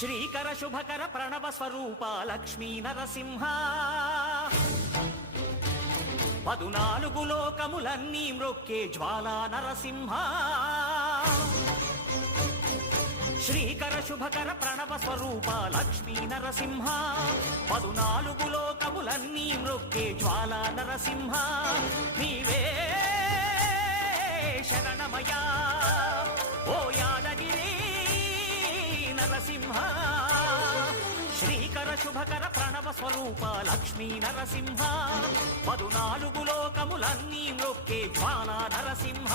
శ్రీకర శుభకర ప్రణవ స్వరూప లక్ష్మీ నరసింహ 14 లోకములన్నీ మ్రొక్కే జ్వాలా నరసింహ శ్రీకర శుభకర ప్రణవ స్వరూప లక్ష్మీ నరసింహ 14 లోకములన్నీ మ్రొక్కే జ్వాలా నరసింహ నీవే శరణమయా ఓ యాదగిరి నరసింహ శ్రీకర శుభకర ప్రణవ స్వరూప లక్ష్మీ నరసింహ 14 లోకములన్నీ మ్రొక్కే జ్వాలా నరసింహ